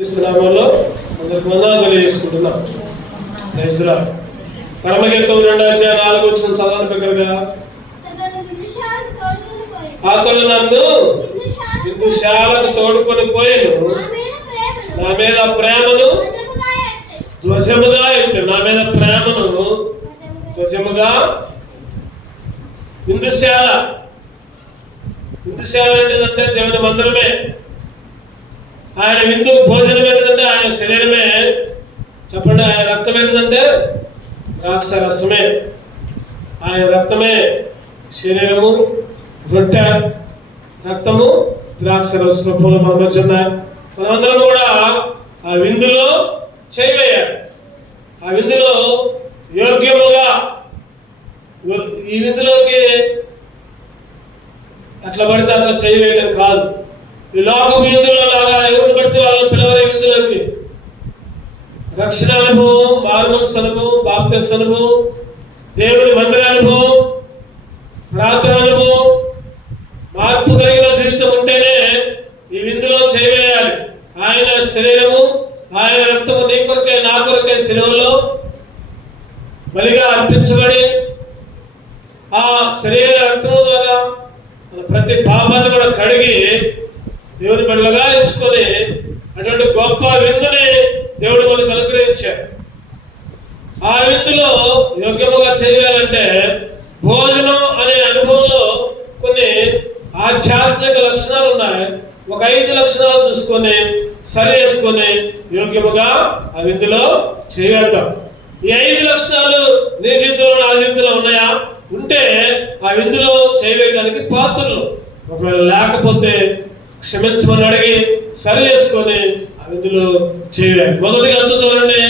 నామంలో అందరికి వందనాలు తెలియజేసుకుంటున్నాం. పరమగీతం 2:4 చదవని దగ్గరగా అతడు నన్ను విందుశాలకు తోడుకొని పోయాను, నా మీద ప్రేమను ధ్వజముగా ఎత్తాను. నా మీద ప్రేమను ధ్వజముగా. విందుశాల ఏంటిదంటే దేవుని మందిరమే. ఆయన విందు భోజనం ఏంటిదంటే ఆయన శరీరమే. చెప్పండి, ఆయన రక్తం ఏంటిదంటే ద్రాక్ష రసమే. ఆయన రక్తమే శరీరము, రొట్టె, రక్తము, ద్రాక్ష రసంలో పంపించున్నాయి. మనందరం కూడా ఆ విందులో చేయవేయాలి. ఆ విందులో యోగ్యముగా. ఈ విందులోకి అట్లా పడితే అట్లా చేయవేయడం కాదు. ఈ లోకపు విందులో లాగా ఎవరు పడితే వాళ్ళని పిలవరే విందులోకి. రక్షణ అనుభవం, మారుమనసు అనుభవం, బాప్తిస్మ అనుభవం, దేవుని మందిర అనుభవం, ప్రార్థన అనుభవం, మార్పు కలిగిన జీవితం ఉంటేనే ఈ విందులో చేయవేయాలి. ఆయన శరీరము, ఆయన రక్తము నీ కొరకే నా కొరకే శిలువలో బలిగా అర్పించబడి ఆ శరీర రక్తము ద్వారా ప్రతి పాపాన్ని కూడా కడిగి దేవుని బిడ్డలుగా ఎంచుకొని అటువంటి గొప్ప విందుని దేవుడు మనకు అనుగ్రహించాడు. ఆ విందులో యోగ్యముగా చేయాలంటే భోజనం అనే అనుభవంలో కొన్ని ఆధ్యాత్మిక లక్షణాలు ఉన్నాయి. ఒక 5 లక్షణాలు చూసుకొని సరి చేసుకొని యోగ్యముగా ఆ విందులో చేద్దాం. ఈ 5 లక్షణాలు నీ జీవితంలో నా జీవితంలో ఉన్నాయా? ఉంటే ఆ విందులో చేయడానికి పాత్రలు. ఒకవేళ లేకపోతే క్షమించమని అడిగి సరి చేసుకొని ఆ విందులో చేయాలి. మొదటిగా చూద్దామండి,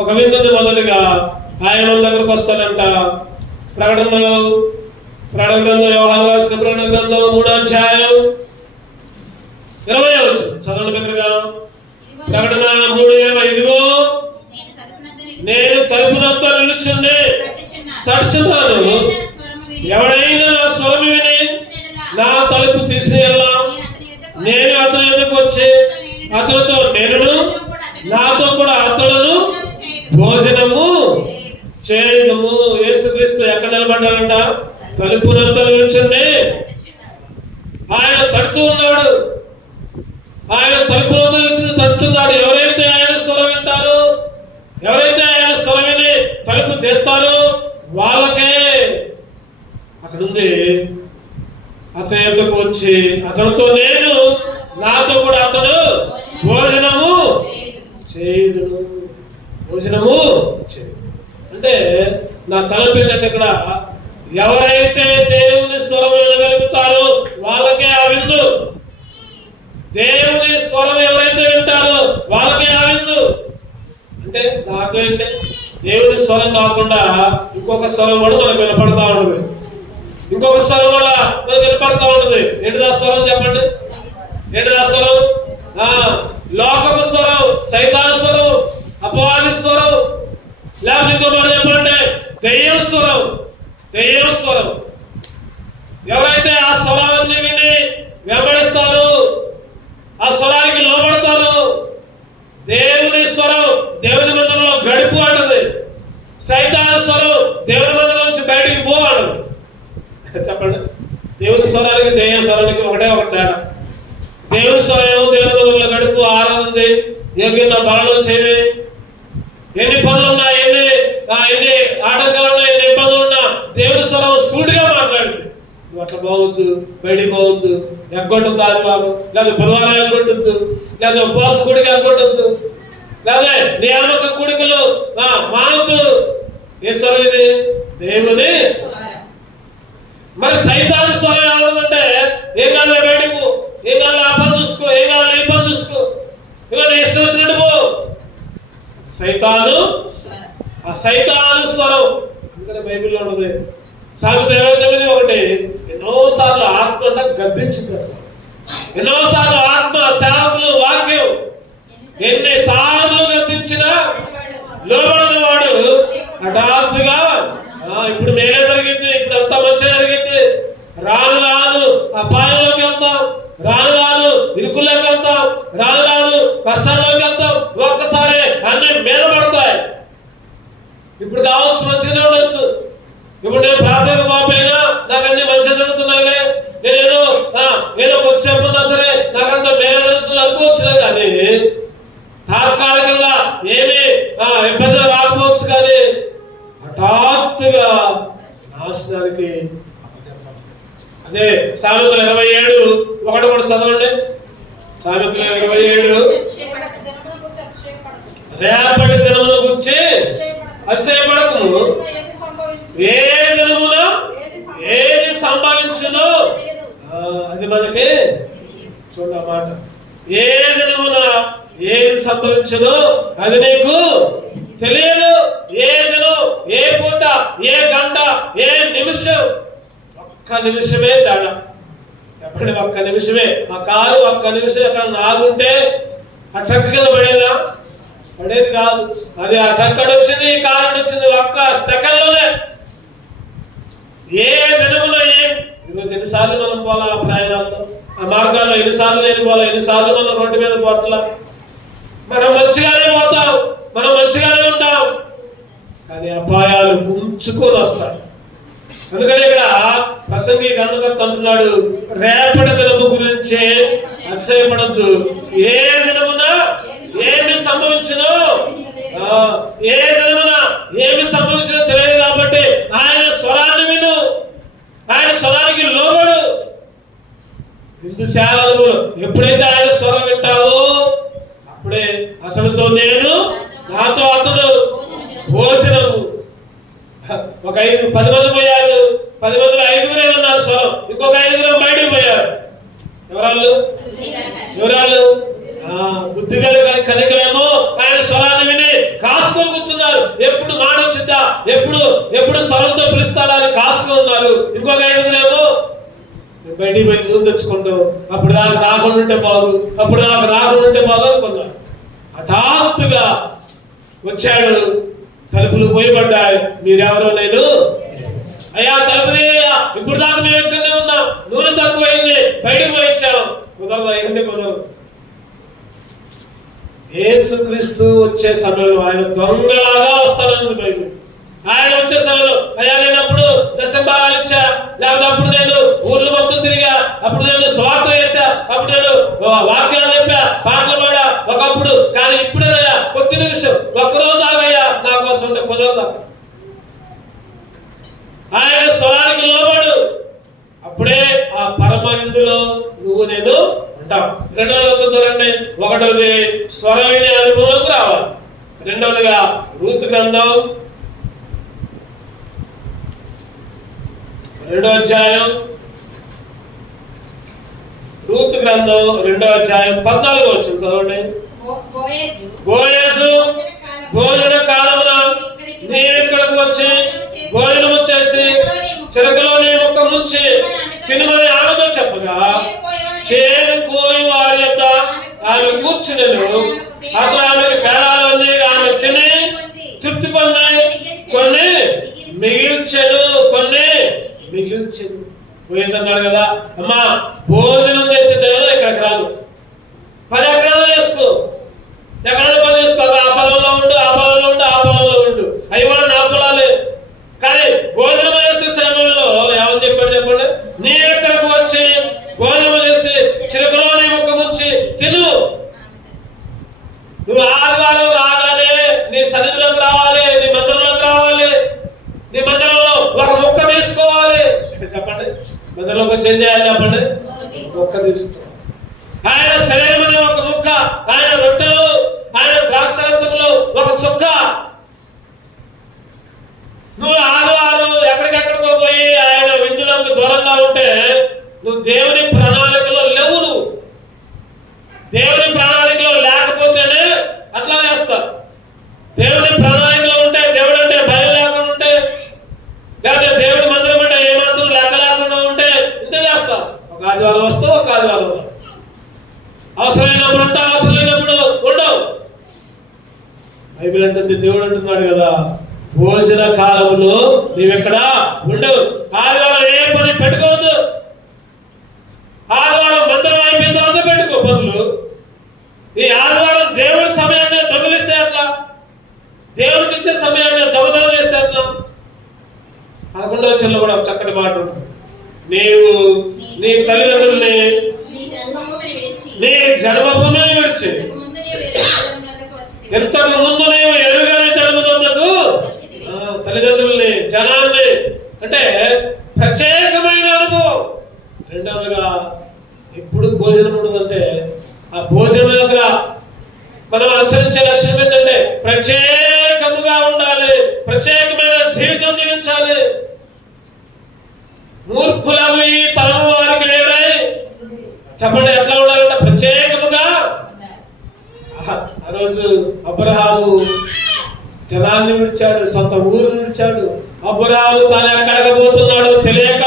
ఒక విందుని మొదటిగా ఆయన దగ్గరకు వస్తాడంట. ప్రకటన గ్రంథం, యోహాను రాసిన ప్రకటన గ్రంథం 3వ అధ్యాయం 20వ వచనం చదవండి దగ్గరగా. ప్రకటన 3:20. ఇదిగో నేను తలుపునొద్ద నిలుచుండి తడుచున్నాను. ఎవడైనా నా స్వరం విని నా తలుపు తీసివేయాలా, నేను అతని ఎదుకు వచ్చి అతనితో నేనును నాతో కూడా అతడును భోజనము చేయడము. యేసుక్రీస్తు ఎక్కడ నిలబడ్డాడంట? తలుపునంతా నిలుచుండి ఆయన తడుతూ ఉన్నాడు. ఆయన తలుపునంతా నిలుచుని తడుచున్నాడు. ఎవరైతే ఆయన స్వరం వింటారో, ఎవరైతే ఆయన స్వరం విని తలుపు తీస్తారో వాళ్ళకే అక్కడుంది అతని ఎద్దకు వచ్చి అతనితో నేను నాతో కూడా అతడు భోజనము చేయుదును. భోజనము చేయు అంటే నా తలపు ఏంటంటే ఇక్కడ ఎవరైతే దేవుని స్వరం వినగలుగుతారో వాళ్ళకే ఆ విందు. దేవుని స్వరం ఎవరైతే వింటారో వాళ్ళకే ఆ విందు. అంటే దాంతో ఏంటంటే దేవుని స్వరం కాకుండా ఇంకొక స్వరం కూడా మనకు వినపడతా ఉంటుంది. ఇంకొక స్వరం కూడా మనకు వినపడతా ఉంటుంది. ఏంటిదా స్వరం? చెప్పండి, ఏంటిదా స్వరం? లోకపు స్వరం, సైతాను స్వరం, అపవాది స్వరం, లేకపోతే ఇంకో మాట చెప్పండి దెయ్యం స్వరం. దెయ్యం స్వరం. ఎవరైతే ఆ స్వరాన్ని విని వెంబడిస్తారు, ఆ స్వరానికి లోబడతారు, దేవుని స్వరం దేవుని మందిరంలో గడుపు అంటది. సైతాను స్వరం దేవుని మందిరం నుంచి బయటికి పో అంటది. చెప్పండి, దేవుని స్వరానికి దెయ్యం స్వరానికి ఒకటే ఒక తేడా. దేవుని స్వరం దేవుని మందిరంలో గడుపు, ఆరాధన చేయి, యోగ్యత బలలో చేయి. ఎన్ని పనులున్నా, ఎన్ని ఆటంకాలున్నా, ఎన్ని ఇబ్బందులున్నా దేవుని స్వరం సూటిగా మాట్లాడుతుంది. నువ్వు అట్లా పోవద్దు, బయటికి పోవద్దు, ఎగ్గొట్టద్దు, ఆదివారం లేదా బుధవారం ఎగ్గొట్టద్దు, లేదా ఉపవాస కూడికి ఎగ్గొట్టద్దు, లేదా నియామక కూడికలు మానవద్దు. ఏ స్వరం ఇది? దేవుని. మరి సైతాను స్వరం ఏమన్నదంటే ఏం కాదు బయటకు, ఏం కాదు ఆ పని చూసుకో, ఏం కాదు ఈ పని చూసుకో, ఇక నీ ఇష్టం వచ్చినట్టు పో. సైతాను, ఆ సైతాను స్వరం ఎందుకంటే బైబిల్లో ఉన్నది. సామెత 29:1 ఎన్నోసార్లు ఆత్మ గద్దించింది. ఎన్నోసార్లు ఆత్మ సేవకులు వాక్యం ఎన్నిసార్లు గద్దించినా లోబడని వాడు హఠాత్తుగా ఇప్పుడు మేలే జరిగింది, ఇప్పుడు అంతా మంచి జరిగింది, రాను రాను అపాయంలోకి వెళ్తాం, రాను రాను ఇరుకుల్లోకి వెళ్తాం, రాను రాను కష్టాల్లోకి ఇప్పుడు కావచ్చు, మంచిగానే ఉండొచ్చు. ఇప్పుడు నేను ప్రాథమిక పాపైనా నాకు అన్ని మంచిగా జరుగుతున్నాయిలే, నేను ఏదో కొద్దిసేపు ఉన్నా సరే నాకంత మేలు జరుగుతుంది అనుకోవచ్చులే, కానీ తాత్కాలికంగా ఏమి ఇబ్బంది రాకపోవచ్చు, కానీ హఠాత్తుగా నాశనానికి. అదే సామెతలు 27:1 కూడా చదవండి. సామెతలు 27. రేపటి దినమును గురించి అతిశయపడకుము, ఏ దినమున ఏది సంభవించునో అది మనకి చూడమాట. ఏ దినమున ఏది సంభవించునో అది నీకు తెలియదు. ఏ దినం, ఏ పూట, ఏ గంట, ఏ నిమిషం, ఒక్క నిమిషమే తేడా. ఎప్పటి ఒక్క నిమిషమే. ఆ కారు ఒక్క నిమిషం ఎక్కడ ఆగుంటే ఆ ట్రక్ కింద పడేదా? పడేది కాదు. అది ఆ ట్రక్ వచ్చింది, ఈ కారు వచ్చింది, ఒక్క సెకండ్లోనే. ఏ దినమున ఈరోజు ఎన్నిసార్లు మనం పోలా ప్రయాణాల్లో, ఆ మార్గాల్లో ఎన్నిసార్లు నేను పోలా, ఎన్నిసార్లు మనం రోడ్డు మీద పోతలా. మనం మంచిగానే పోతాం, మనం మంచిగానే ఉంటాం, కానీ అపాయాలు ముంచుకొని వస్తాయి. అందుకని ఇక్కడ ప్రసంగి గ్రంథకర్త అంటున్నాడు, రేపటి దినము గురించి అతిశయపడద్దు. ఏ దినమున ఏమి సంభవించునో, ఏ దినమున ఏమి సంభవించినో తెలియదు. కాబట్టి ఆయన స్వరాన్ని విను, ఆయన స్వరానికి లోబడు. హిందుశాల అనుభవం ఎప్పుడైతే ఆయన స్వరం వింటావో అప్పుడే అతనితో నేను, నాతో అతడు భోజనము. ఒక 10 మంది పోయారు, 10 మందిలో 5గురే ఉన్నారు స్వరం, ఇంకొక 5గురు బయటకు పోయారు. ఎవరాళ్ళు? బుద్ధిగల కనికలేమో ఆయన స్వరాన్ని విని కాసుకొని కూర్చున్నారు. ఎప్పుడు మాట వచ్చిద్దా, ఎప్పుడు స్వరంతో పిలుస్తాడా అని కాసుకొని ఉన్నారు. ఇంకొక 5గురేమో బయటికి పోయి ముందు తెచ్చుకుంటాం, అప్పుడు దాకా రాకుండా ఉంటే బాగు అనుకున్నారు. హఠాత్తుగా వచ్చాడు, తలుపులు పోయబడ్డాయి. మీరెవరో నేను, అయ్యా తలుపు తీయ్యా, ఇప్పుడు దాకా మేము ఎక్కడనే ఉన్నాం, నూనె తక్కువైంది, బయటకు పోయించాం. కుదరదు, అయ్యండి కుదరదు. యేసుక్రీస్తు వచ్చే సమయంలో ఆయన దొంగలాగా వస్తాడని బైబిల్. ఆయన వచ్చే సమయంలో, అయ్యా నేను అప్పుడు దశంభాగాలు ఇచ్చా, లేకపోతే అప్పుడు నేను ఊర్లు మొత్తం తిరిగా, అప్పుడు నేను స్వార్థ చేశా, అప్పుడు నేను వాక్యాలు చెప్పా, పాటలు పాడా ఒకప్పుడు, కానీ ఇప్పుడేనయ్యా కొద్ది నిమిషం, ఒక్కరోజు ఆగయ్యా నా కోసం అంటే కుదరదా. ఆయన స్వరానికి లోబడు, అప్పుడే ఆ పరమానందులో నువ్వు నేను ఉంటాం. రెండవది వచ్చుతారండి. ఒకటోది స్వరం వినే అనుభవంలోకి రావాలి. రెండవదిగా రూతు గ్రంథం 2వ అధ్యాయం, రూతు గ్రంథం 2వ అధ్యాయం 14వ వచనం చదవండి. బోయేజు భోజన కాలమున నీవిక్కడకు వచ్చి భోజనము చేసి చిరకలో నీ ముక్క ముంచి తినమని ఆమెతో చెప్పగా, చేను కోయి వారి యొద్ద ఆమె కూర్చునెను. అతను ఆమెకు పేడాలు ఉంది, ఆమె తిని తృప్తి పొంది కొన్ని మిగిల్చెను. పోయేసి అన్నాడు కదా, అమ్మా భోజనం చేసే టైంలో ఇక్కడికి రాదు, పని ఎక్కడైనా చేసుకో, ఎక్కడైనా పని చేసుకో. ఆ పొలంలో ఉండు, అవి కూడా నా పొలాలే. కానీ భోజనం చేసే సమయంలో ఏమని చెప్పాడు చెప్పండి, నీ ఎక్కడికి వచ్చి భోజనం చేసి చిలుకలో నీ ముక్క ముంచి తిను. నువ్వు ఆదివారం రాగానే నీ సన్నిధిలోకి రావాలి, నీ మందిరంలోకి రావాలి, నీ మందిరంలో ఒక ముక్క తీసుకోవాలి. చెప్పండి, మందిరంలోకి వచ్చి ఏం చేయాలి చెప్పండి, ముక్క తీసుకోవాలి. ఆయన శరీరం అనే ఒక ముక్క, ఆయన రొట్టెలు, ఆయన ద్రాక్షరసంలో ఒక చుక్క. నువ్వు ఆదివారం ఎక్కడికెక్కడికో పోయి ఆయన విందులోకి దూరంగా ఉంటే నువ్వు దేవుని ప్రణాళికలో లేవు. నువ్వు దేవుని ప్రణాళికలో లేకపోతేనే అట్లా చేస్తారు. దేవుని ప్రణాళికలో ఉంటే, దేవుడు అంటే భయం లేకుండా ఉంటే, లేకపోతే దేవుడి మందిరం అంటే ఏమాత్రం లెక్క లేకుండా ఉంటే ఇంతే చేస్తారు. ఒక ఆదివారం వస్తావు, ఒక ఆదివారం అవసరమైనప్పుడు ఉంటావు, అవసరం లేనప్పుడు ఉండవు. బైబిల్ అంటుంది, దేవుడు అంటున్నాడు కదా, భోజన కాలంలో నీవెక్కడ ఉండవు. ఆదివారం ఏ పని పెట్టుకోవద్దు. ఆదివారం మందిరం అయిపోయిన తర్వాత పెట్టుకో పనులు. ఈ ఆదివారం దేవుడి సమయాన్ని దొంగిలిస్తే అట్లా, దేవుడికి ఇచ్చే సమయాన్ని దొంగతనం ఎట్లా? 11వ వచనంలో కూడా ఒక చక్కటి మాట ఉంటుంది. నీవు నీ తల్లిదండ్రుల్ని నీ జన్మభూమిని విడిచి ఎంతకు ముందు నీవు ఎరుగని జన్మదొద్దకు తల్లిదండ్రుల్ని జనాన్ని, అంటే ప్రత్యేకమైన అనుభవం. రెండవదిగా ఎప్పుడు భోజనం ఉండదంటే ఆ భోజనం దగ్గర మనం అనుసరించే లక్ష్యం ఏంటంటే ప్రత్యేకముగా ఉండాలి, ప్రత్యేకమైన జీవితం జీవించాలి. మూర్ఖులకు ఈ తరము వారికి వేరే. చెప్పండి, ఎట్లా ఉండాలంటే ప్రత్యేకముగా. ఆ రోజు అబ్రహాము జనాన్ని విడిచాడు, సొంత ఊరుని విడిచాడు. అబ్రహాము తాను ఎక్కడికి పోతున్నాడు తెలియక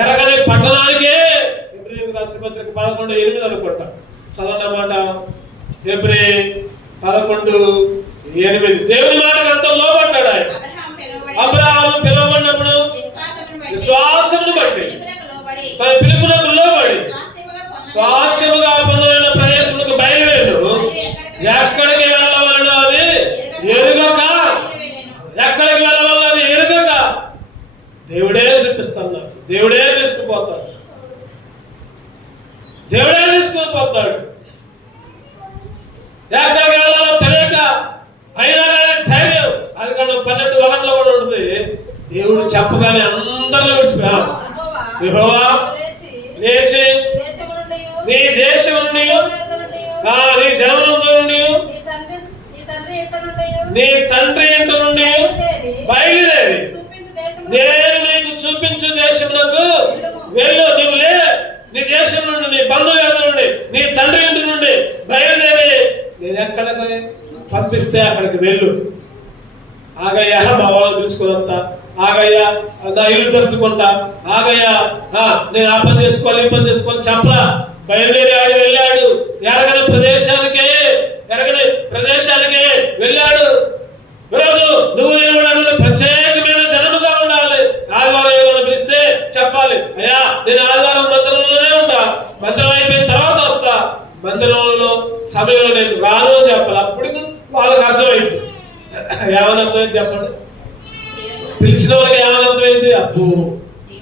ఎరగని పట్టణానికే, హెబ్రీ రాసిన పత్రిక 11:8 అనుకుంటా, చదవండి మాట. హెబ్రీ 11:8. దేవుని మాటకు అంత లోబడ్డాడు ఆయన. అబ్రహాము పిలువబడినప్పుడు విశ్వాసమును బట్టి తన పిలుపునకు లోబడి స్వాస్థ్యముగా పొందబడిన ప్రదేశములకు బయలువెళ్ళను. ఎక్కడికి వెళ్ళవలను అది ఎరుగక, ఎక్కడికి వెళ్ళవలను అది ఎరుగక దేవుడే చూపిస్తాడు, దేవుడే తీసుకుపోతాడు, దేవుడే తీసుకుని పోతాడు. ఎక్కడికి వెళ్ళాలో తెలియక అయినా కానీ ధైర్యం. అది కానీ 12:1 కూడా ఉంటుంది. దేవుడు చెప్పగానే అందరిలో విడిచిపోయా, యెహోవా లేచి నీ దేశం నుండి నీ జనముల నుండి నీ తండ్రి ఇంటి నుండి బయలుదేరి నేను నీకు చూపించు దేశమునకు వెళ్ళు. నువ్వు లే, నీ దేశం నుండి, నీ బంధువుల నుండి, నీ తండ్రి ఇంటి నుండి బయలుదేరి నేను ఎక్కడికి పంపిస్తే అక్కడికి వెళ్ళు. ఆగయ్యా మా వాళ్ళని పిలుచుకుని వస్తా, ఆగయ్యా నా ఇల్లు జరుపుకుంటా, ఆగయ్యా నేను ఆ పని చేసుకోవాలి, ఈ పని చేసుకోవాలి చెప్పలా. బయలుదేరి ఆడి వెళ్ళాడు. ఎరగని ప్రదేశానికే వెళ్ళాడు. ఈరోజు నువ్వు నేను ప్రత్యేకమైన జనముగా ఉండాలి. ఆదివారం ఏమైనా పిలిస్తే చెప్పాలి, అయ్యా నేను ఆదివారం మందిరంలోనే ఉంటా, మందిరం అయిపోయిన తర్వాత వస్తా, మందిరంలో సమయంలో నేను రాను అని చెప్పాలి. అప్పుడు వాళ్ళకి అర్థమైంది. ఏమని అర్థమైంది చెప్పండి? పిలిచిన వాళ్ళకి ఏమని అర్థమైంది? అబ్బో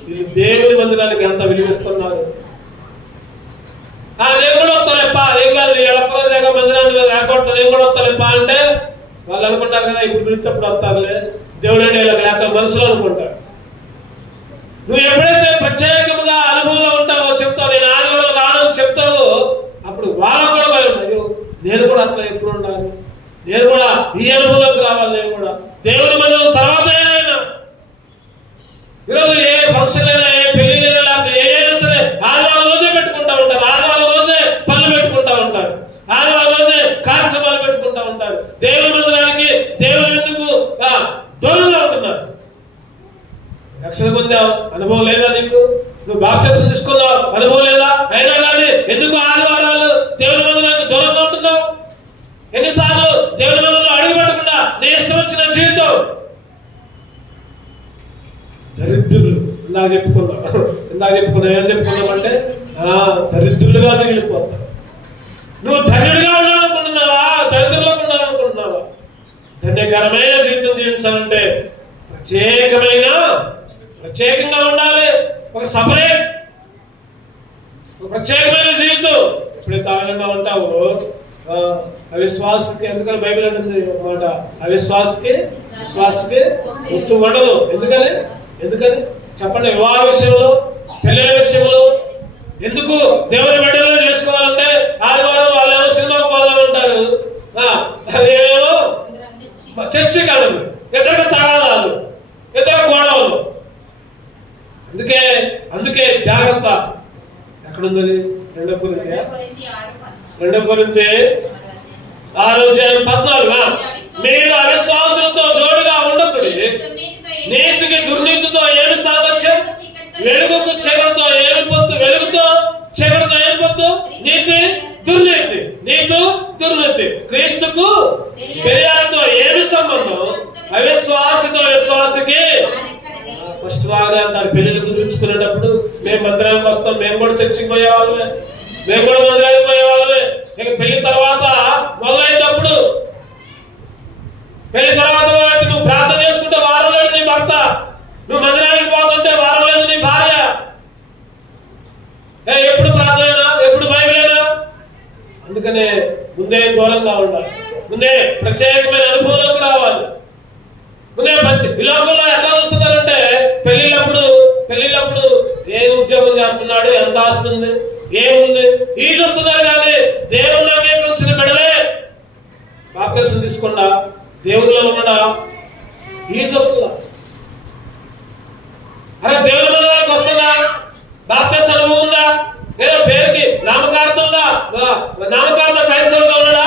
వీళ్ళు దేవుని మందిరానికి ఎంత విలువిస్తున్నారు. నేను కూడా వస్తాలేప్ప, ఏం కాదు ఒక్కరోజు మందిరాన్ని ఏర్పడతాను, నేను కూడా వస్తాలేప్ప అంటే వాళ్ళు అనుకుంటారు కదా, ఇప్పుడు పిలిచేటప్పుడు వస్తారులే దేవుడు అంటే లేక మనసులో అనుకుంటారు. నువ్వు ఎప్పుడైతే ప్రత్యేకముగా అనుభవంలో ఉంటావో, చెప్తావు నేను ఆదివారం రానని చెప్తావో, అప్పుడు వాళ్ళకు కూడా భయం, అయ్యో నేను కూడా అట్లా ఎప్పుడు ఉండాలి, నేను కూడా ఈ అనుభవంలోకి రావాలి, నేను కూడా దేవుని మందిరం తర్వాతే అయినా. ఈరోజు ఏ ఫంక్షన్ అయినా, ఏ పెళ్లిళ్ళైనా, లేకపోతే ఏదైనా సరే ఆదివారం రోజే పెట్టుకుంటా ఉంటారు, ఆదివారం రోజే పనులు పెట్టుకుంటా ఉంటారు, ఆదివారం రోజే కార్యక్రమాలు పెట్టుకుంటా ఉంటారు. దేవుని మందిరానికి, దేవుని ఎందుకు దూరంగా ఉంటున్నారు. రక్షణ పొందావు, అనుభవం లేదా నీకు? నువ్వు బాప్తిస్మం తీసుకున్నావు, అనుభవం లేదా? అయినా కానీ ఎందుకు ఆదివారాలు దేవుని మందిరానికి దూరంగా ఉంటున్నావు? ఎన్నిసార్లు దేవుని మందిరంలో అడుగు పెట్టకుండా నీ ఇష్టం వచ్చిన జీవితం. దరిద్రులు ఇందాక చెప్పుకున్నాం ఏం చెప్పుకున్నామంటే దరిద్రులుగా మిగిలిపోతారు. నువ్వు ధన్యుడిగా ఉండాలనుకుంటున్నావా, దరిద్రులకు ఉండాలనుకుంటున్నావా? ధన్యకరమైన జీవితం జీవించాలంటే ప్రత్యేకంగా ఉండాలి. ఒక సపరేట్, ఒక ప్రత్యేకమైన జీవితం. ఎప్పుడైతే ఆ విధంగా ఉంటావో అవిశ్వాసకి, ఎందుకని బైబిల్ అంటుంది మాట, అవిశ్వాసకి గుర్తు ఉండదు. ఎందుకని చెప్పండి? వివాహ విషయంలో, పిల్లల విషయంలో ఎందుకు దేవుని బిడ్డలు చేసుకోవాలంటే ఆదివారం వాళ్ళు సినిమాకు పోదామంటారు, అదేమో చర్చి కాదు, ఇతర తగాదాలు, ఇతర గొడవలు. అందుకే జాగ్రత్త. ఎక్కడుంది? 2 కొరింథీ 6:14. మీరు అవిశ్వాసులతో జోడుగా ఉండకుడి, నీతికి దుర్నీతితో ఏమి సామర్థ్యం? వెలుగుకు చీకటితో ఏమి పొత్తు? వెలుగుతో చీకటితో ఏమి పొత్తు? నీతి దుర్నీతి. క్రీస్తుకు బెలియాలతో ఏమి సంబంధం? అవిశ్వాసితో విశ్వాసకి. ఫస్ట్ బాగానే అంటారు, పెళ్లిళ్ళు కుదుర్చుకునేటప్పుడు మేము మందిరానికి వస్తాం, మేము కూడా చర్చికి పోయేవాళ్ళమే, మేము కూడా మందిరానికి పోయేవాళ్ళమే. ఇక పెళ్లి తర్వాత మొదలైనప్పుడు, పెళ్లి తర్వాత నువ్వు ప్రార్థన చేసుకుంటే వారంలో నీ భర్త, నువ్వు మందిరానికి పోతుంటే వారం లేదు నీ భార్య. ఎప్పుడు ప్రార్థనైనా, ఎప్పుడు బైబిలైనా. అందుకనే ముందే దూరంగా ఉండాలి, ముందే ప్రత్యేకమైన అనుభవంలోకి రావాలి. ముందే ఈ లోకంలో ఎట్లా చూస్తున్నారంటే పెళ్ళిళ్ళప్పుడు ఏ ఉద్యోగం చేస్తున్నాడు, ఎంత ఆస్తుంది, ఏముంది ఈ చూస్తున్నారు. కానీ దేవుని అంగీకరించిన బిడ్డలే బాప్తిసం తీసుకుండా దేవునిలో ఉన్నాడా ఈ చూస్తుందా? అరే దేవుని మందిరానికి వస్తుందా? బాప్తిసం అనుభవం ఉందా? ఏదో పేరుకి నామకార్థం ఉందా? నామకార్థ క్రైస్తవుడుగా ఉన్నాడా,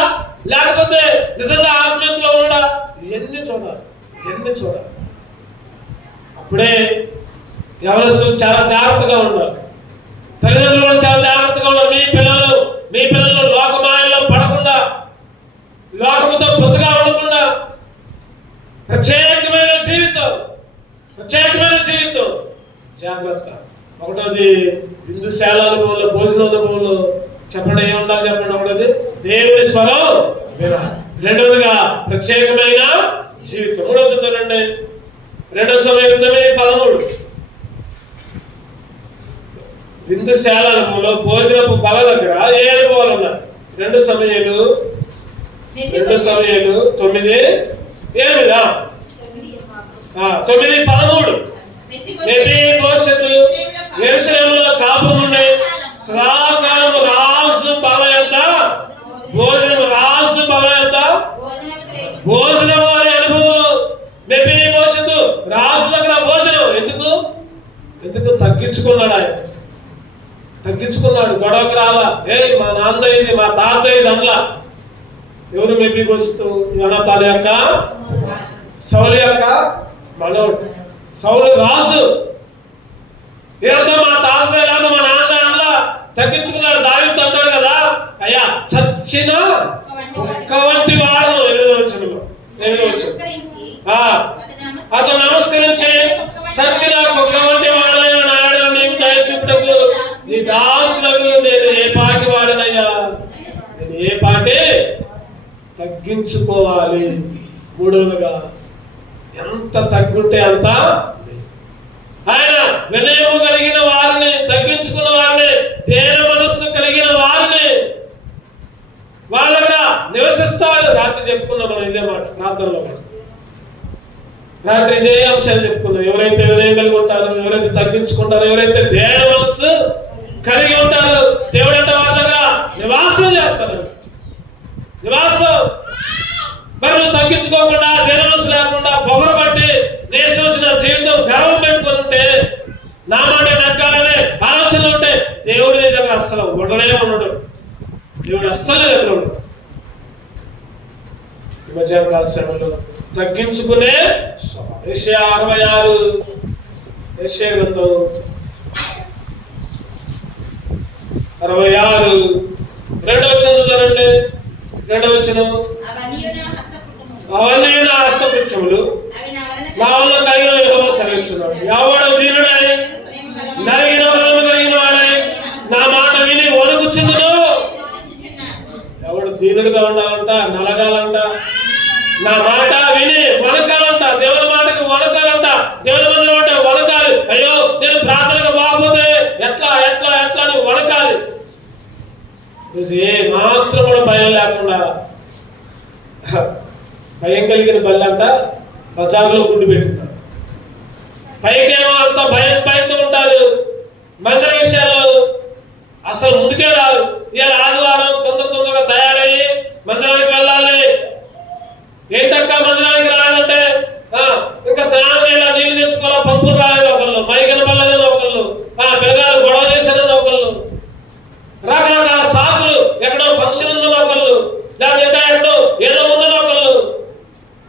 లేకపోతే నిజంగా ఆత్మీయతలో ఉన్నాడా? ఇవన్నీ చూడాలి. అప్పుడే యవనస్తులు చాలా జాగ్రత్తగా ఉండాలి. తల్లిదండ్రులు కూడా చాలా జాగ్రత్తగా ఉండాలి. మీ పిల్లలు లోకమాయల్లో పడకుండా, లోకముతో పొత్తుగా ఉండకుండా ప్రత్యేకమైన జీవితం జాగ్రత్త. ఒకటోది విందుశాల అనుభవంలో, భోజన అనుభవంలో చెప్పండి, ఏముండాలి చెప్పండి. ఒకటోది దేవుని స్వరం వినాలి. రెండవదిగా ప్రత్యేకమైన జీవితం. మూడో చూద్దానండి, 2 సమూయేలు 9:13. విందుశాల అనుభవంలో, భోజనపు బల దగ్గర ఏ అనుభవాలు ఉన్నాయి? 2 సమూయేలు 9:8 9:13. మెఫీబోషెతు యెరూషలేములో కాపురం ఉండే సదాకాలము రాజు బల యొద్ద భోజనము అనే అనుభవంలో మెఫీబోషెతు రాజు దగ్గర భోజనం. ఎందుకు తగ్గించుకున్నాడు ఆయన, గొడవకు రాలా. మా నాన్న ఇది, మా తాత ఇది అనలా. ఎవరు మెఫీబోషెతు? యోనాతాను యొక్క, సౌలు యొక్క మనోడు. సౌలు రాజు. ఏదో మా తాత లేదా మా నాన్న అనలా, తగ్గించుకున్నాడు. దావీదు అంటాడు కదా, అయ్యా చచ్చిన కుక్క వంటి వాడను. 8వ వచనంలో అతను నమస్కరించి, చచ్చిన కుక్క వంటి వాడనైనా నాడు నీకు దయ చూపుటకు నీ దాసులకు నేను ఏ పాటి వాడనయ్యా, నేను ఏ పాటి తగ్గించుకోవాలి. మూడవదిగా ఎంత తగ్గుంటే అంత. ఆయన వినయము కలిగిన వారిని, తగ్గించుకున్న వారిని, దేన మనస్సు కలిగిన వారిని వాళ్ళ దగ్గర నివసిస్తాడు. రాత్రి చెప్పుకున్నాం మనం ఇదే మాట ప్రార్థనలో. రాత్రి ఇదే అంశాలు చెప్పుకున్నాం. ఎవరైతే వినయం కలిగి ఉంటారో, ఎవరైతే తగ్గించుకుంటారో, ఎవరైతే దేన మనస్సు కలిగి ఉంటారో, దేవుడు అంటే వారి దగ్గర నివాసం చేస్తాడు. మరి నువ్వు తగ్గించుకోకుండా, దేన మనసు లేకుండా, పొగరు బట్టి నేర్చు వచ్చిన జీవితం గర్వం పెట్టుకుని ఉంటే, నా మాట నగ్గాలనే ఆలోచనలు ఉంటే, దేవుడు నీ దగ్గర అస్సలు ఉండడు. దేవుడు అస్సలు దగ్గర ఉండడు. ఈ మధ్యాహ్నకాల సమయంలో తగ్గించుకునే యెషయా 66 యెషయా గ్రంథం 66 2వ వచనం చదవండి. 2వ వచనం, అవన్నీ నా హస్తపుచ్చములు, నా వల్ల కలిగిన యెహోవా సెలవిచ్చున్నాడు. ఎవడు దీనుడై నలిగిన హృదయము కలిగిన వాడై నా మాట విని వణుకుచుండునో. ఎవడు దీనుడుగా ఉండాలంట, నలగాలంట, నా మాట విని వణకాలంట. దేవుని మాటకి వణకాలంట. దేవుని మందిరం అంటే వణకాలి. అయ్యో నేను ప్రార్థనగా బాగపోతే ఎట్లా అని వణకాలి. ఏ మాత్రం కూడా భయం లేకుండా, భయం కలిగిన బల్లంట బజార్లో గుడ్డు పెట్టింటారు. పైకేమో అంత భయంతో ఉంటారు. మందిర విషయాల్లో అసలు ముందుకే రాదు. ఇవాళ ఆదివారం తొందరగా తయారయ్యి మందిరానికి వెళ్ళాలి. ఏంటక్క మందిరానికి రాలేదంటే, ఇంకా స్నానం చేయాలి, నీళ్లు తెచ్చుకోవాలా, పంపులు రాలేదు ఒకళ్ళు, మైకన పడలేదని ఒకళ్ళు, పిల్లగాలు గొడవ చేశారని ఒకళ్ళు, రకరకాల సాకులు, ఎక్కడో ఫంక్షన్ ఉందని ఒకళ్ళు, లేదా ఇంకా ఎక్కడో ఏదో ఉందని ఒకళ్ళు.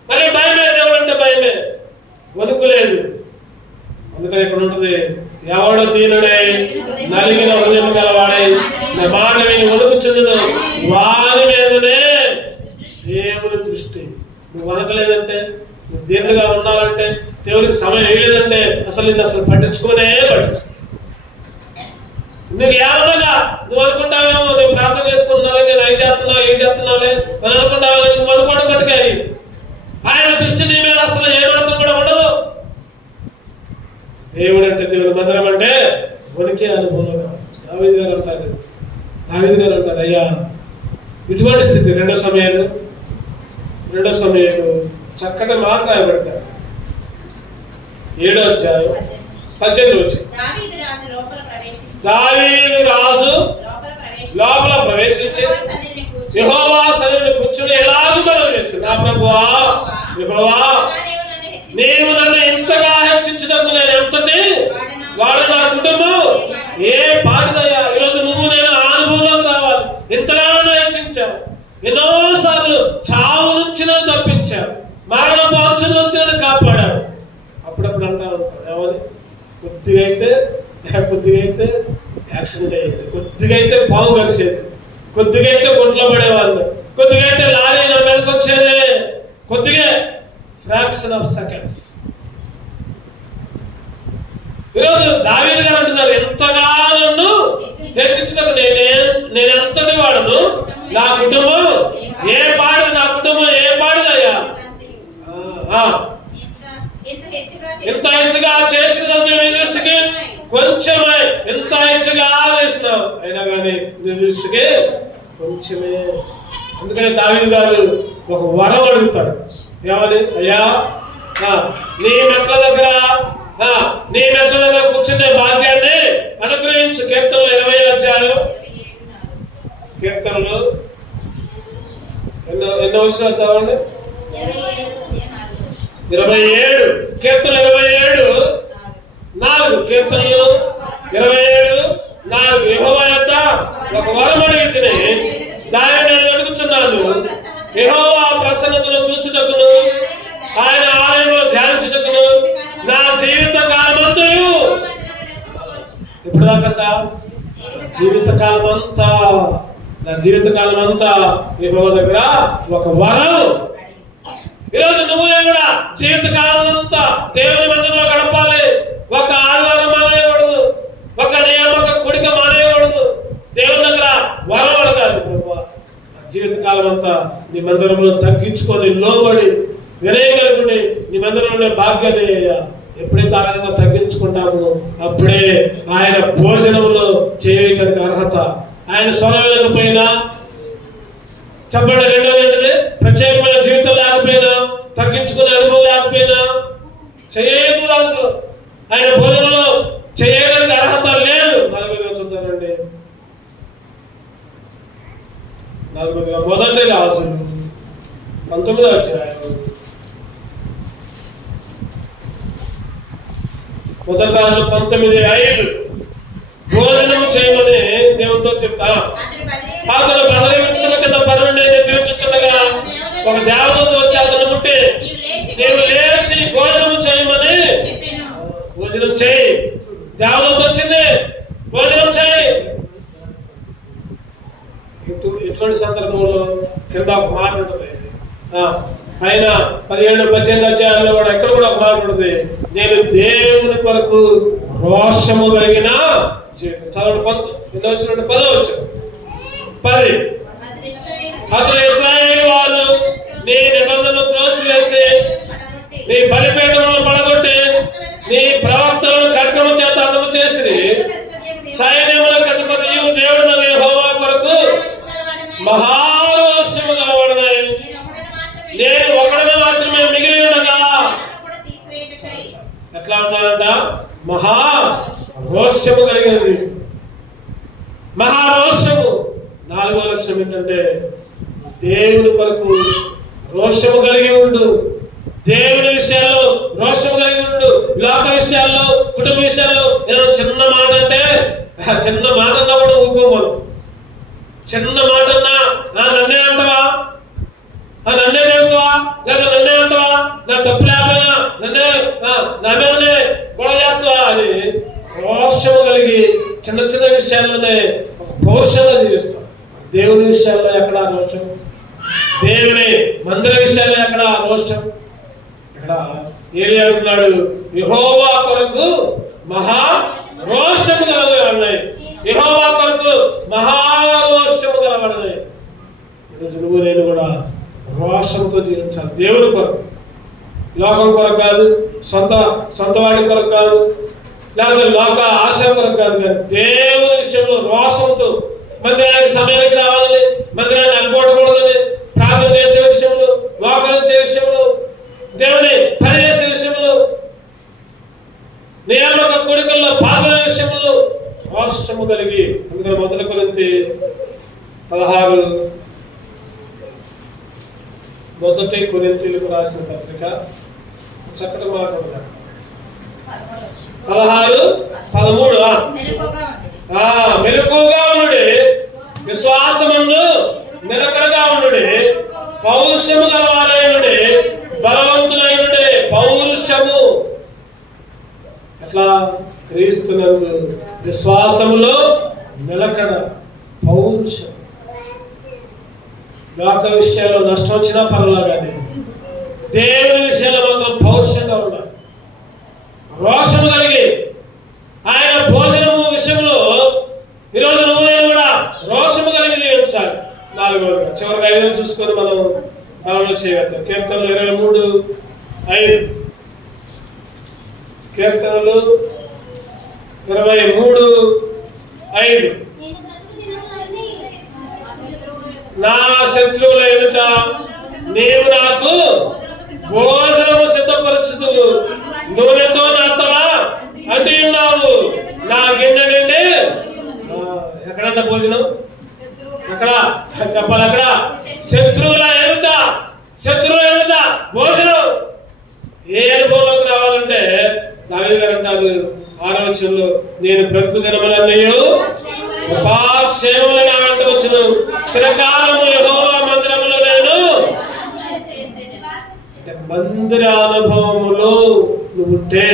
మళ్ళీ భయమే, దేవుడు అంటే భయమే, వణుకు లేదు. అందుకని ఇక్కడ ఉంటుంది, ఎవడు దీనుడై నలిగిన హృదయం గలవాడై నా మాట విని వణుకుచుండును వారి మీదనే దేవుని దృష్టి. నువ్వు వణకలేదంటే, నువ్వు దీనులుగా ఉండాలంటే, దేవునికి సమయం వేయలేదంటే అసలు నిన్ను పట్టించుకో. నీకు ఏమనగా నువ్వు అనుకుంటావేమో, నేను ప్రార్థన చేసుకుంటున్నాను, నేను అవి చేస్తున్నాలే అని అనుకుంటావే. నువ్వు అనుకోవడం బట్టుకే ఆయన దృష్టి నీ మీద అసలు ఏమాత్రం కూడా ఉండదు. దేవుడు అంటే దేవుని మందిరం అంటే వణికే అనుభవం. దావీదు గారు అంటారు అయ్యా ఇటువంటి స్థితి. రెండో సమయాలు చక్కటి మాట రాయబడతారు. 7వ అధ్యాయం 18వ వచనం. దావీదు రాజు లోపల ప్రవేశించి యెహోవా సన్నిధిని కూర్చుని ఎలాగూ మనవి చేసి, నా ప్రభువా యెహోవా, నీవు నన్ను ఎంతగా హెచ్చించినందుకు నేను ఎంతటి వాడు, నా కుటుంబం ఏ పాటిదయ్యా. ఈరోజు నువ్వు నేను ఆ అనుభవంలోకి రావాలి. ఎంతగానో హెచ్చించావు, ఎన్నోసార్లు చావు నుంచి నన్ను తప్పించావు, మరణ పాంచల నుంచి నన్ను కాపాడావు. అప్పుడప్పుడు అంటా ఉంటాను ఏమని, కొద్దిగా అయితే యాక్సిడెంట్ అయ్యేది, కొద్దిగా అయితే పాము కరిసేది, కొద్దిగా అయితే గుంట్లో పడేవాళ్ళు, కొద్దిగా అయితే లారీ నా మీదకి వచ్చేది, కొద్దిగా ఫ్రాక్షన్ ఆఫ్ సెకండ్స్. ఈరోజు దావీదు గారు అంటున్నారు, ఎంతగా నన్ను హెచ్చించినప్పుడు నేను ఎంతటి వాడును, నా కుటుంబం ఏ పాడిదయ్యా. ఇంత హెచ్చుగా చేసినందుకు నీ దృష్టికి కొంచెమే, ఇంత హెచ్చుగా చేసినావు అయినా కానీ నీ దృష్టికి కొంచెమే. అందుకనే దావీదు గారు ఒక వరం అడుగుతాడు. ఏమని? అయ్యా నీ మెట్ల దగ్గర కూర్చునే భాగ్యాన్ని అనుగ్రహించు. కీర్తనలు 20వ అధ్యాయం, కీర్తనలు ఎన్నో వచ్చినా చదవండి. 27 కీర్తనలు 27:4. కీర్తనలు 27:4. యెహోవా యొద్ద ఒక వరం అడిగితిని, దాన్ని నేను వెతుకుచున్నాను. యెహోవా ప్రసన్నతను చూచుటకును, ఆయన ఆలయంలో ధ్యానించుటకును నా జీవిత కాలమంతయు. ఇప్పుడు దాకంట నా జీవితకాలం అంతా యెహోవా దగ్గర ఒక వరం. ఈరోజు నువ్వు కూడా జీవితకాలం అంతా దేవుని మందిరంలో గడపాలి. ఒక ఆదివారం మానేయకూడదు, ఒక నియామక కూడిక మానేయకూడదు. దేవుని దగ్గర వరం అడగాలి. జీవితకాలం అంతా నీ మందిరంలో తగ్గించుకొని, లోబడి, వినయం కలిగి నీ మందిరంలో భాగ్యాన్ని ఎప్పుడైతే ఆ విధంగా తగ్గించుకుంటామో అప్పుడే ఆయన భోజనంలో చేయటానికి అర్హత. ఆయన స్వరం వినకపోయినా, చెప్పండి, రెండోది ఏంటిది? ప్రత్యేకమైన జీవితం లేకపోయినా, తగ్గించుకునే అనుభవం లేకపోయినా చేయదు. దాంట్లో ఆయన భోజనంలో చేయడానికి అర్హత లేదు. 4వ చూద్దామండి. 4వ మొదటి రాజులు 19వ అధ్యాయం. మొదటి రాజులు 19:5. భోజనం చేయమని దేవునితో చెప్తా. అతను బదరీ వృక్షం కింద 12 నిద్రించుచుండగా ఒక దేవదూత వచ్చి అతను ముట్టి, నీవు లేచి భోజనం చేయమని. భోజనం చేయి. దేవదూత వచ్చింది, భోజనం చేయి. ఇటువంటి సందర్భంలో కింద ఒక మాట ఉంటుంది. ఆయన 17-18 అధ్యాయాల్లో కూడా ఎక్కడ కూడా ఒక మాట ఉంటుంది, నేను దేవుని కొరకు రోషము కలిగిన జీవితం. చదవండి. ఎన్నో వచ్చినట్టు 10వ వచనం. 10. అతడు ఇశ్రాయేలు వారు నీ నిబంధనను త్రోసివేసి, నీ బలిపీఠములను పడగొట్టి, నీ ప్రవక్తలను ఖడ్గము చేత హతము చేసిరి. సైన్యములకు అధిపతియు దేవుడు యెహోవా కొరకు మహారోషము గలవాడనై నేను ఒకడిని మాత్రమే మిగిలి ఉండగా. ఎట్లా ఉన్నాడంట? మహా రోషము కలిగినది. మహారోషము. 4వ లక్ష్యం ఏంటంటే దేవుని కొరకు రోషము కలిగి ఉండు. దేవుని విషయాల్లో రోషము కలిగి ఉండు. లోక విషయాల్లో, కుటుంబ విషయాల్లో ఏదైనా చిన్న మాట అంటే, చిన్న మాట అన్నా కూడా ఊకోమను. చిన్న మాట అన్నా నన్నే అంటావా, నన్నే తిడతావా, లేదా నన్నే అంటావా, నా తప్పు లేకపోయినా నా మీదనే గొడవ చేస్తావా అని రోషము కలిగి చిన్న చిన్న విషయాల్లోనే పౌరుషంగా జీవిస్తాం. దేవుని విషయాల్లో ఎక్కడ రోషం? దేవుని మందిర విషయాల్లో ఎక్కడ రోషం? ఇక్కడ ఏలియా అంటున్నాడు, యెహోవా కొరకు మహా రోషము గలవాడనై. యెహోవా కొరకు మహారోషము గలవాడనై. ఈరోజు నువ్వు నేను కూడా రోషంతో జీవించాలి. దేవుని కొరకు, లోకం కొరకు కాదు, సొంత వాడి కొరకు కాదు, లేకపోతే లోక ఆశ కొరకు కాదు, కానీ దేవుని విషయంలో రోషంతో మందిరానికి సమయానికి రావాలని, మందిరాన్ని అగ్గొట్టకూడదని, ప్రార్థన చేసే విషయంలో, మోకరించే విషయంలో, దేవుని పని చేసే విషయంలో, నియామక కోడికల్లో పాల్గొనే విషయంలో రోషము కలిగి. అందుకని 1 కొరింథీ 16 1 కొరింథీలకు రాసిన పత్రిక చక్కటి మాట 16:13 మెలకువగా ఉండుడి, విశ్వాసమందు నిలకడగా ఉండుడి, పౌరుషము గలవారైనడి, బలవంతులైనడి. పౌరుషము ఎట్లా? క్రీస్తునందు విశ్వాసములో నిలకడ, పౌరుషం. లోక విషయాల్లో నష్టం వచ్చినా పర్వాలేదు, కానీ దేవుని విషయాల్లో మాత్రం పౌరుషంగా ఉండాలి, రోషము కలిగి. ఆయన భోజనము విషయంలో ఈరోజు నువ్వు నేను కూడా రోషము కలిగి జీవించాలి. 4వది చివరికి 5 చూసుకొని మనం పనులు చేయగలుగుతాం. కీర్తనలు 23:5. కీర్తనలు 23:5. నా శత్రువుల ఎదుట నీవు నాకు భోజనము సిద్ధపరచుదువు, నూనెతో నా తల అంటి ఉన్నావు, నా గిన్నె నిండి. ఎక్కడంట భోజనం? ఎక్కడ చెప్పాలి? అక్కడ శత్రువుల ఎదుట భోజనం. ఏ అనుభవంలోకి రావాలంటే దావీదు గారు అంటారు 6వ వచనంలో, నేను బ్రతుకు దినములన్నయు కృపాక్షేమములు నా వెంట వచ్చును, చిరకాలము యెహోవా మందిరములో నేను. మందిర అనుభవములో నువ్వుంటే,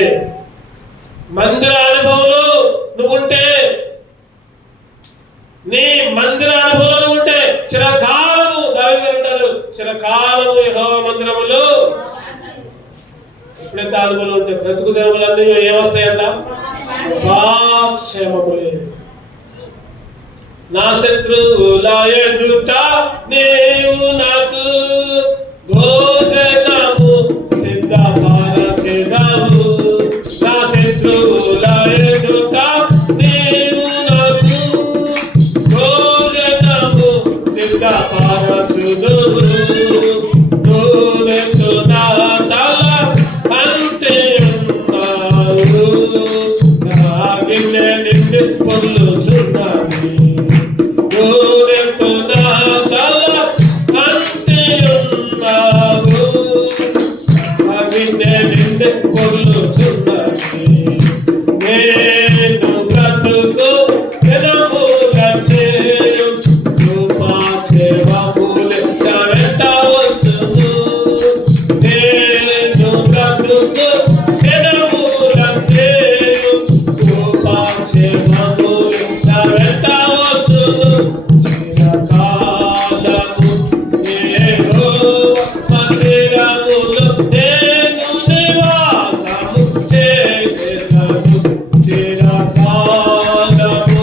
మందిర అనుభవంలో నువ్వుంటే, నీ మందిర అనుభవంలో నువ్వుంటే చిరకాలము, దావీదు గారు అంటారు, చిరకాలము యెహోవా మందిరములో. ఎప్పుడైతే అనుభవంలో ఉంటే బ్రతుకు దినములన్నీ ఏమొస్తాయంట? కృపాక్షేమములే. నా శత్రువుల ఎదుట నీవు నాకు భోజనము సిద్ధపరచెదవు, నా శత్రువుల ఎదుట నీవు నాకు భోజనము సిద్ధపరచుదువు, నూనెతో నా తల అంటి ఉన్నావు, నా గిన్నె నిండి పొర్లుచున్నది, నూనెతో నా తల అంటి ఉన్నావు, నా గిన్నె నిండి పొర్లుచున్నది. నేను బ్రతుకు దినములన్నీ కృపాక్షేమములు నా వెంట వచ్చును, నేను బ్రతుకు దినములన్నీ కృపాక్షేమములు నా వెంట వచ్చును, చిరకాలము యెహోవా మందిరములో నేను నివాసము చేసేదను, చిరకాలము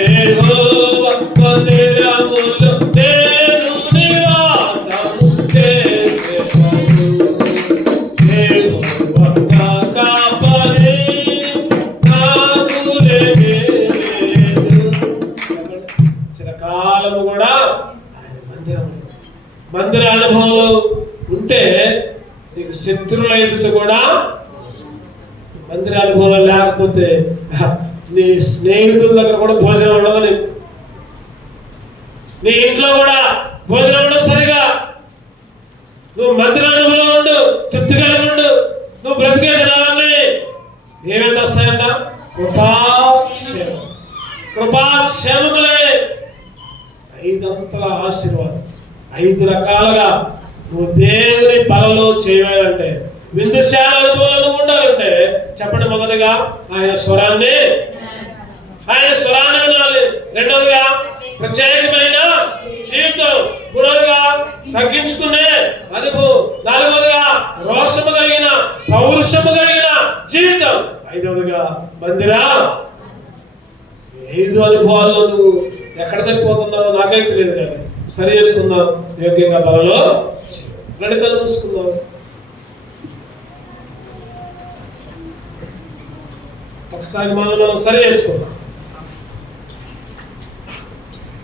యెహోవా మందిరములో నేను నివాసము చేసేదను, యెహోవా నా కాపరి నాకు లేమి లేదు. చిరకాలము కూడా ఆయన మందిర అనుభవంలో ఉంటే నీకు శత్రువుల ఎదుట కూడా. మందిర అనుభవంలో లేకపోతే నీ స్నేహితుల దగ్గర కూడా భోజనం ఉండదు, నీ ఇంట్లో కూడా భోజనం ఉండదు సరిగా. నువ్వు మందిర అనుభవంలో ఉండు, తృప్తి కలిగి ఉండు, నువ్వు బ్రతికే దినాలన్నీ ఏమేంటి వస్తాయంట? కృపాక్షేమములే. 5 అంతల ఆశీర్వాదం. 5 రకాలుగా నువ్వు దేవుని బలలో చేయాలంటే, విందుశాల అనుభవంలో నువ్వు ఉండాలంటే చెప్పండి. మొదటిగా ఆయన స్వరాన్ని వినాలి. రెండవదిగా ప్రత్యేకమైన జీవితం. మూడవదిగా తగ్గించుకునే అనుభవం. నాలుగవదిగా రోషము కలిగిన, పౌరుషము కలిగిన జీవితం. 5వదిగా మందిరా. 5 అనుభవాల్లో నువ్వు ఎక్కడ తప్పిపోతున్నావో నాకైతే తెలియదు, కానీ సరి చేసుకుందాం. యోగ్యంగా బలలో 2 కళ్ళు మూసుకుందాం. ఒకసారి మనం సరి చేసుకుందాం.